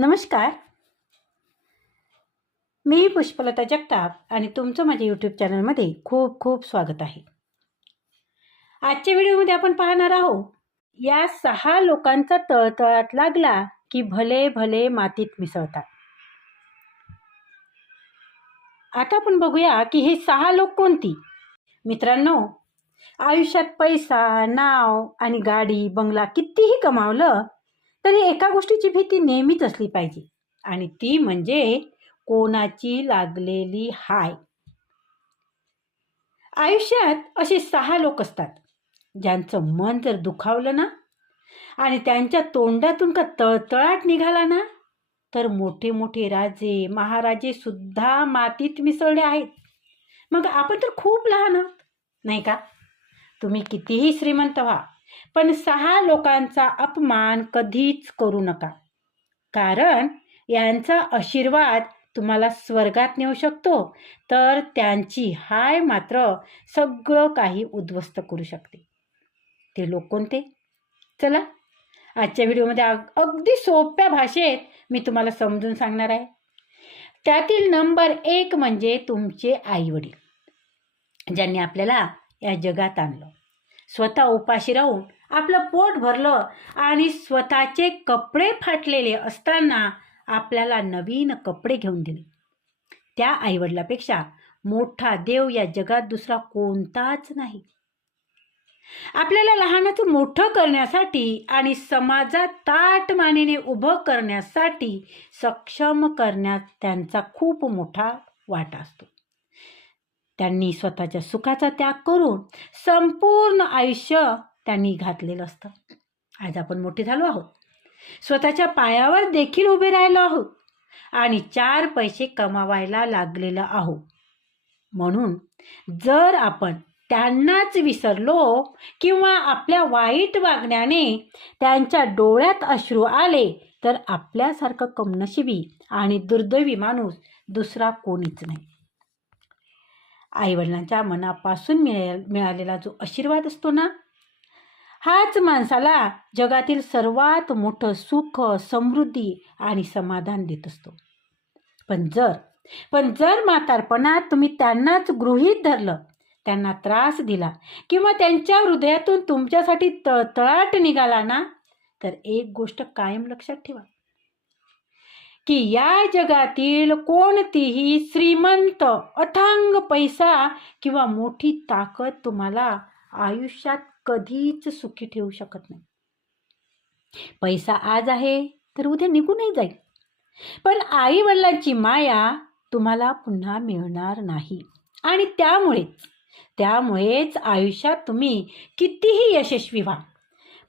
नमस्कार. मी पुष्पलता जगताप आणि तुमचं माझ्या यूट्यूब चॅनलमध्ये खूप खूप स्वागत आहे. आजच्या व्हिडिओमध्ये आपण पाहणार आहोत या 6 लोकांचा तळतळाट लागला की भले भले मातीत मिसळतात. आता आपण बघूया की हे 6 लोक कोणती. मित्रांनो, आयुष्यात पैसा, नाव आणि गाडी, बंगला कितीही कमावलं तरी एका गोष्टीची भीती नेहमीच असली पाहिजे, आणि ती म्हणजे कोणाची लागलेली हाय. आयुष्यात असे 6 लोक असतात ज्यांचं मन जर दुखावलं ना आणि त्यांच्या तोंडातून का तळतळाट निघाला ना तर मोठे मोठे राजे महाराजे सुद्धा मातीत मिसळले आहेत. मग आपण तर खूप लहान आहोत, नाही का? तुम्ही कितीही श्रीमंत व्हा, पण 6 लोकांचा अपमान कधीच करू नका, कारण यांचा आशीर्वाद तुम्हाला स्वर्गात नेऊ शकतो, तर त्यांची हाय मात्र सगळं काही उद्ध्वस्त करू शकते. ते लोक कोणते? चला आजच्या व्हिडिओमध्ये अगदी सोप्या भाषेत मी तुम्हाला समजून सांगणार आहे. त्यातील नंबर 1 म्हणजे तुमचे आईवडील, ज्यांनी आपल्याला या जगात आणलं, स्वतः उपाशी राहून आपलं पोट भरलं आणि स्वतःचे कपडे फाटलेले असताना आपल्याला नवीन कपडे घेऊन दिले. त्या आईवडिलापेक्षा मोठा देव या जगात दुसरा कोणताच नाही. आपल्याला लहानाचं मोठं करण्यासाठी आणि समाजात ताठ मानेने उभं करण्यासाठी सक्षम करण्यात त्यांचा खूप मोठा वाटा असतो. त्यांनी स्वतःच्या सुखाचा त्याग करून संपूर्ण आयुष्य त्यांनी घातलेलं असतं. आज आपण मोठे झालो आहोत, स्वतःच्या पायावर देखील उभे राहिलो आहोत आणि 4 पैसे कमावायला लागलेलो आहोत. म्हणून जर आपण त्यांनाच विसरलो किंवा आपल्या वाईट वागण्याने त्यांच्या डोळ्यात अश्रू आले तर आपल्यासारखं कमनशिबी आणि दुर्दैवी माणूस दुसरा कोणीच नाही. आईवडिलांच्या मनापासून मिळालेला जो आशीर्वाद असतो ना, हाच माणसाला जगातील सर्वात मोठं सुख, समृद्धी आणि समाधान देत असतो. पण जर म्हातारपणात तुम्ही त्यांनाच गृहीत धरलं, त्यांना त्रास दिला किंवा त्यांच्या हृदयातून तुमच्यासाठी तळतळाट निघाला ना, तर एक गोष्ट कायम लक्षात ठेवा की या जगातील कोणतीही श्रीमंत, अथांग पैसा किंवा मोठी ताकद तुम्हाला आयुष्यात कधीच सुखी ठेवू शकत नाही. पैसा आज आहे तर उद्या निघूनही जाईल, पण आई वडिलांची माया तुम्हाला पुन्हा मिळणार नाही. आणि त्यामुळेच आयुष्यात तुम्ही कितीही यशस्वी व्हा,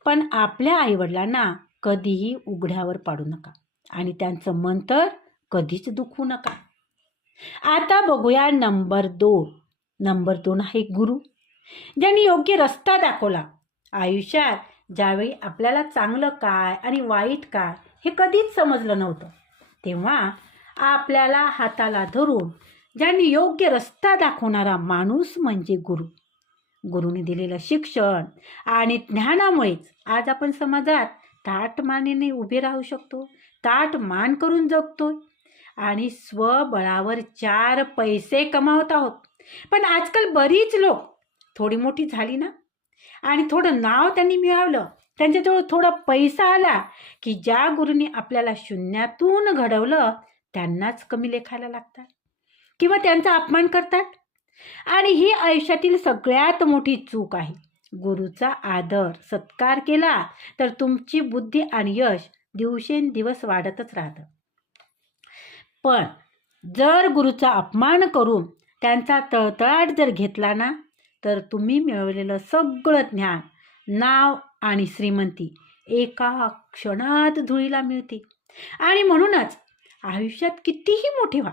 पण आपल्या आईवडिलांना कधीही उघड्यावर पाडू नका आणि त्यांचं मन तर कधीच दुखवू नका. आता बघूया नंबर 2. नंबर 2 आहे गुरु, ज्यांनी योग्य रस्ता दाखवला. आयुष्यात ज्यावेळी आपल्याला चांगलं काय आणि वाईट काय हे कधीच समजलं नव्हतं, तेव्हा आपल्याला हाताला धरून ज्यांनी योग्य रस्ता दाखवणारा माणूस म्हणजे गुरु. गुरुने दिलेलं शिक्षण आणि ज्ञानामुळेच आज आपण समाजात ताठ मानेने उभे राहू शकतो, ताठ मान करून जगतो आणि स्वबळावर 4 पैसे कमावत आहोत. पण आजकाल बरीच लोक थोडी मोठी झाली ना आणि थोडं नाव त्यांनी मिळवलं, त्यांच्याजवळ थोडा पैसा आला की ज्या गुरुंनी आपल्याला शून्यातून घडवलं त्यांनाच कमी लेखायला लागतात किंवा त्यांचा अपमान करतात. आणि ही आयुष्यातील सगळ्यात मोठी चूक आहे. गुरुचा आदर सत्कार केला तर तुमची बुद्धी आणि यश दिवसेंदिवस वाढतच राहतं. पण जर गुरुचा अपमान करून त्यांचा तळतळाट जर घेतला ना तर तुम्ही मिळवलेलं सगळं ज्ञान, नाव आणि श्रीमंती एका क्षणात धुळीला मिळते. आणि म्हणूनच आयुष्यात कितीही मोठे व्हा,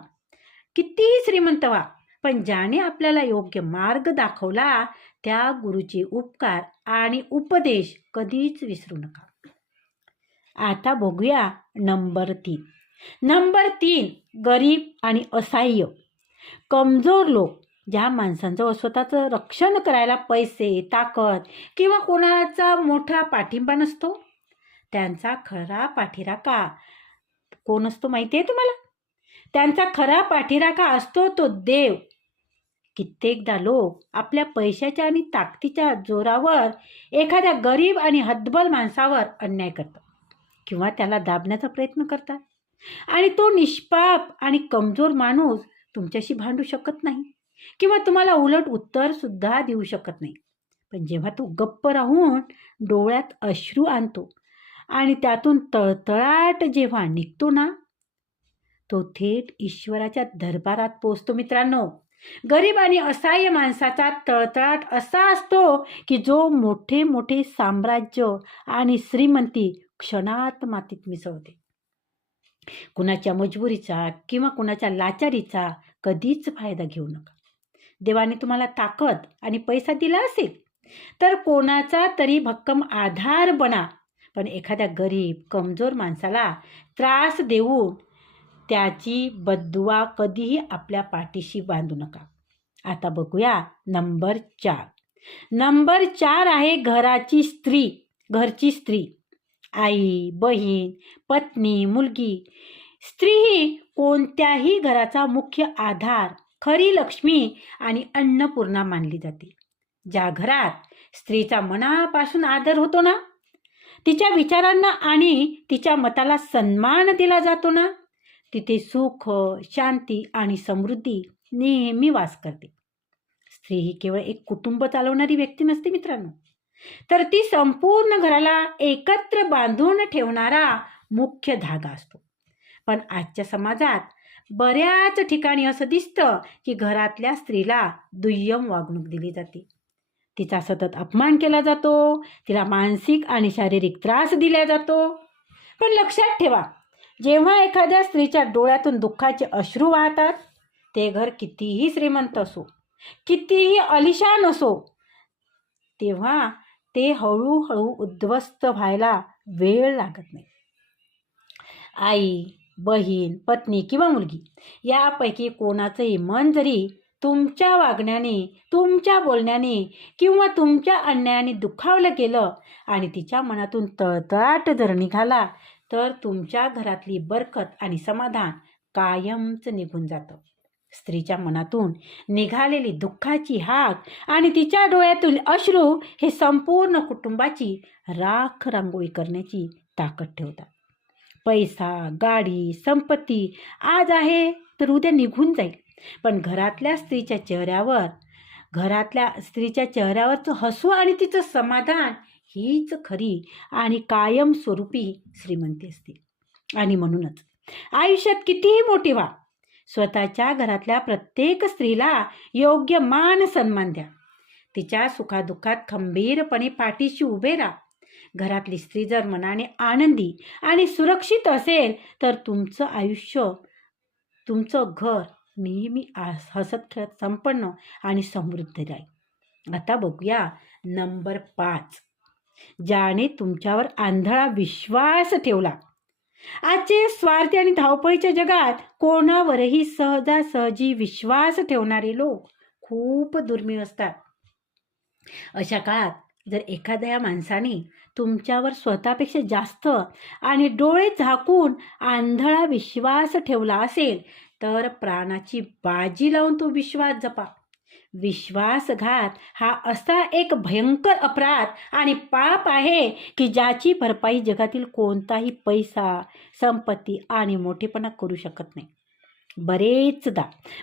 कितीही श्रीमंत व्हा, पण ज्याने आपल्याला योग्य मार्ग दाखवला त्या गुरुचे उपकार आणि उपदेश कधीच विसरू नका. आता बघूया नंबर 3. नंबर 3 गरीब आणि असहाय्य, कमजोर लोक, ज्या माणसांजवळ स्वतःचं रक्षण करायला पैसे, ताकद किंवा कोणाचा मोठा पाठिंबा नसतो, त्यांचा खरा पाठीराखा कोण असतो माहिती आहे तुम्हाला? त्यांचा खरा पाठीराखा असतो तो देव. कित्येकदा लोक आपल्या पैशाच्या आणि ताकदीच्या जोरावर एखाद्या गरीब आणि हतबल माणसावर अन्याय करतात किंवा त्याला दाबण्याचा प्रयत्न करतात, आणि तो निष्पाप आणि कमजोर माणूस तुमच्याशी भांडू शकत नाही किंवा तुम्हाला उलट उत्तर सुद्धा देऊ शकत नाही. पण जेव्हा तो गप्प राहून डोळ्यात अश्रू आणतो आणि त्यातून तळतळाट जेव्हा निघतो ना, तो थेट ईश्वराच्या दरबारात पोचतो. मित्रांनो, गरीब आणि असहाय्य माणसाचा तळतळाट असा असतो की जो मोठे मोठे साम्राज्य आणि श्रीमंती क्षणात मातीत मिसळते. कुणाच्या मजबुरीचा किंवा कुणाच्या लाचारीचा कधीच फायदा घेऊ नका. देवाने तुम्हाला ताकद आणि पैसा दिला असेल तर कोणाचा तरी भक्कम आधार बना, पण एखाद्या गरीब कमजोर माणसाला त्रास देऊन त्याची बद्दुआ कधीही आपल्या पाठीशी बांधू नका. आता बघूया नंबर 4. नंबर 4 आहे घरची स्त्री. आई, बहीण, पत्नी, मुलगी. स्त्री ही कोणत्याही घराचा मुख्य आधार, खरी लक्ष्मी आणि अन्नपूर्णा मानली जाते. ज्या घरात स्त्रीचा मनापासून आदर होतो ना, तिच्या विचारांना आणि तिच्या मताला सन्मान दिला जातो ना, तिथे सुख, शांती आणि समृद्धी नेहमी वास करते. स्त्री ही केवळ एक कुटुंब चालवणारी व्यक्ती नसते मित्रांनो, तर ती संपूर्ण घराला एकत्र बांधून ठेवणारा मुख्य धागा असतो. पण आजच्या समाजात बऱ्याच ठिकाणी असं दिसतं की घरातल्या स्त्रीला दुय्यम वागणूक दिली जाते. तिचा सतत अपमान केला जातो, तिला मानसिक आणि शारीरिक त्रास दिला जातो. पण लक्षात ठेवा, जेव्हा एखाद्या स्त्रीच्या डोळ्यातून दुःखाचे अश्रू वाहतात, ते घर कितीही श्रीमंत असो, कितीही आलिशान असो, तेव्हा ते हळूहळू उद्ध्वस्त व्हायला वेळ लागत नाही. आई, बहीण, पत्नी किंवा मुलगी यापैकी कोणाचंही मन जरी तुमच्या वागण्याने, तुमच्या बोलण्याने किंवा तुमच्या अन्यायाने दुखावलं गेलं आणि तिच्या मनातून तळतळाट जर निघाला, तर तुमच्या घरातली बरकत आणि समाधान कायमच निघून जातं. स्त्रीच्या मनातून निघालेली दुःखाची हाक आणि तिच्या डोळ्यातील अश्रू हे संपूर्ण कुटुंबाची राख रांगोळी करण्याची ताकद ठेवतात. पैसा, गाडी, संपत्ती आज आहे तर उद्या निघून जाईल, पण घरातल्या स्त्रीच्या चेहऱ्यावरचं हसू आणि तिचं समाधान हीच खरी आणि कायमस्वरूपी श्रीमंती असते. आणि म्हणूनच आयुष्यात कितीही मोठी व्हा, स्वतःच्या घरातल्या प्रत्येक स्त्रीला योग्य मान सन्मान द्या. तिच्या सुखादुःखात खंबीरपणे पाठीशी उभे राहा. घरातली स्त्री जर मनाने आनंदी आणि सुरक्षित असेल तर तुमचं आयुष्य, तुमचं घर नेहमी हसत खेळत संपन्न आणि समृद्ध राहील. आता बघूया नंबर 5. ज्याने तुमच्यावर आंधळा विश्वास ठेवला. आजचे स्वार्थी आणि धावपळीच्या जगात कोणावरही सहजासहजी विश्वास ठेवणारे लोक खूप दुर्मिळ असतात. अशा काळात जर एखाद्या माणसाने तुमच्यावर स्वतःपेक्षा जास्त आणि डोळे झाकून आंधळा विश्वास ठेवला असेल तर प्राणाची बाजी लावून तो विश्वास जपा. विश्वासघात हा असा एक भयंकर अपराध आणि पाप आहे की ज्याची भरपाई जगातील कोणताही पैसा, संपत्ती आणि मोठेपणा करू शकत नाही.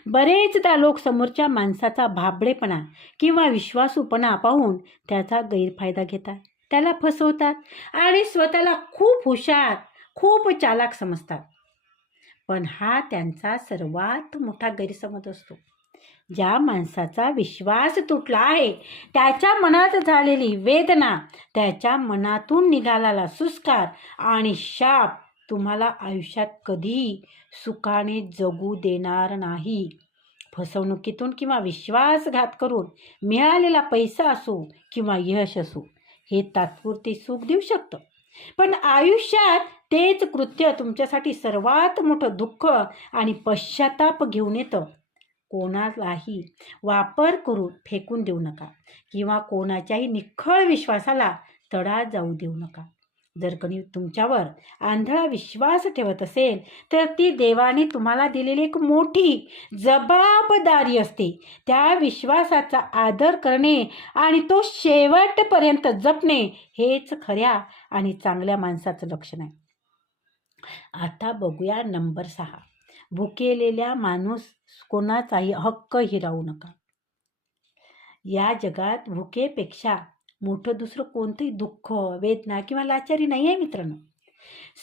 बरेचदा लोक समोरच्या माणसाचा भाबडेपणा किंवा विश्वासूपणा पाहून त्याचा गैरफायदा घेतात, त्याला फसवतात आणि स्वतःला खूप हुशार, खूप चालाक समजतात. पण हा त्यांचा सर्वात मोठा गैरसमज असतो. ज्या माणसाचा विश्वास तुटला आहे, त्याच्या मनात झालेली वेदना, त्याच्या मनातून निघालेला सुस्कार आणि शाप तुम्हाला आयुष्यात कधीही सुखाने जगू देणार नाही. फसवणुकीतून किंवा विश्वासघात करून मिळालेला पैसा असो किंवा यश असो, हे तात्पुरते सुख देऊ शकतं, पण आयुष्यात तेच कृत्य तुमच्यासाठी सर्वात मोठं दुःख आणि पश्चाताप घेऊन येतं. कोणालाही वापर करून फेकून देऊ नका किंवा कोणाच्याही निखळ विश्वासाला तडा जाऊ देऊ नका. जर कोणी तुमच्यावर आंधळा विश्वास ठेवत असेल तर ती देवाने तुम्हाला दिलेली एक मोठी जबाबदारी असते. त्या विश्वासाचा आदर करणे आणि तो शेवटपर्यंत जपणे हेच खऱ्या आणि चांगल्या माणसाचं लक्षण आहे. आता बघूया नंबर 6. भुकेलेल्या माणूस कोणाचाही हक्क हिरावू नका. या जगात भुकेपेक्षा मोठं दुसरं कोणतंही दुःख, वेदना किंवा लाचारी नाही आहे मित्रांनो.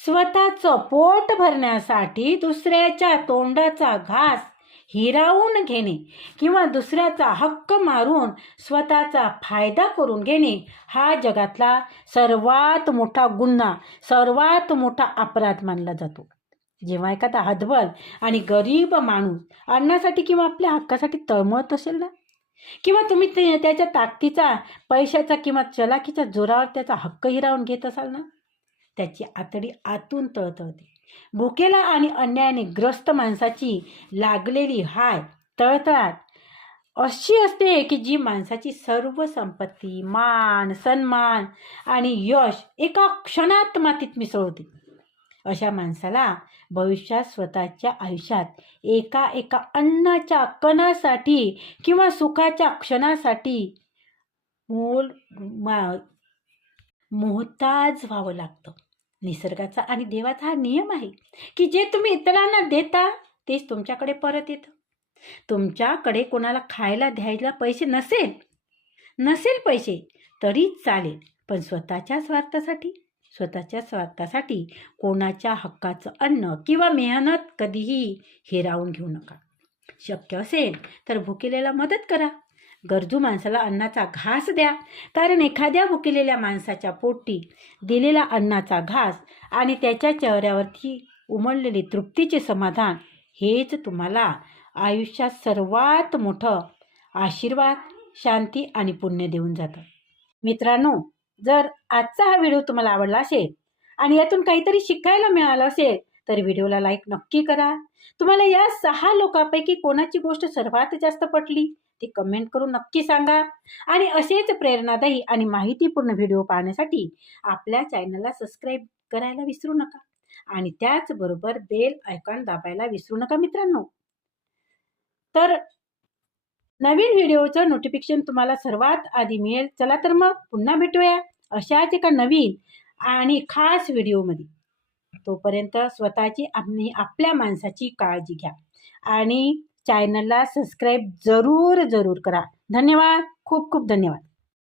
स्वतःचं पोट भरण्यासाठी दुसऱ्याच्या तोंडाचा घास हिरावून घेणे किंवा दुसऱ्याचा हक्क मारून स्वतःचा फायदा करून घेणे हा जगातला सर्वात मोठा गुन्हा, सर्वात मोठा अपराध मानला जातो. जेव्हा एखादा हतबल आणि गरीब माणूस अन्नासाठी किंवा आपल्या हक्कासाठी तळमळत असेल ना, किंवा तुम्ही त्याच्या ताकदीचा, पैशाचा किंवा चलाखीच्या जोरावर त्याचा हक्क हिरावून घेत असाल ना, त्याची आतडी आतून तळतळते. भुकेला आणि अन्यायाने ग्रस्त माणसाची लागलेली हाय, तळतळाट अशी असते की जी माणसाची सर्व संपत्ती, मान, सन्मान आणि यश एका क्षणात मातीत मिसळते. अशा माणसाला भविष्यात स्वतःच्या आयुष्यात एका अन्नाच्या कणासाठी किंवा सुखाच्या क्षणासाठी मोहताज व्हावं लागतं. निसर्गाचा आणि देवाचा हा नियम आहे की जे तुम्ही इतरांना देता तेच तुमच्याकडे परत येतं. तुमच्याकडे कोणाला खायला द्यायला पैसे नसेल पैसे तरी चालेल, पण स्वतःच्या स्वार्थासाठी कोणाच्या हक्काचं अन्न किंवा मेहनत कधीही हिरावून घेऊ नका. शक्य असेल तर भुकेलेला मदत करा, गरजू माणसाला अन्नाचा घास द्या, कारण एखाद्या भुकेलेल्या माणसाच्या पोटी दिलेला अन्नाचा घास आणि त्याच्या चेहऱ्यावरती उमललेले तृप्तीचे समाधान हेच तुम्हाला आयुष्यात सर्वात मोठं आशीर्वाद, शांती आणि पुण्य देऊन जातं. मित्रांनो, जर आजचा हा व्हिडिओ तुम्हाला आवडला असेल आणि यातून काहीतरी शिकायला मिळालं असेल तर व्हिडिओला लाईक नक्की करा. तुम्हाला या 6 लोकांपैकी कोणाची गोष्ट सर्वात जास्त पटली ती कमेंट करून नक्की सांगा. आणि असेच प्रेरणादायी आणि माहितीपूर्ण व्हिडिओ पाहण्यासाठी आपल्या चॅनलला सबस्क्राईब करायला विसरू नका आणि त्याचबरोबर बेल आयकॉन दाबायला विसरू नका मित्रांनो. तर नवीन व्हिडिओचं नोटिफिकेशन तुम्हाला सर्वात आधी मिळेल. चला तर मग पुन्हा भेटूया अशाच एका नवीन आणि खास व्हिडिओमध्ये. तोपर्यंत स्वतःची आणि आपल्या माणसाची काळजी घ्या आणि चॅनलला सबस्क्राईब जरूर करा. धन्यवाद, खूप खूप धन्यवाद.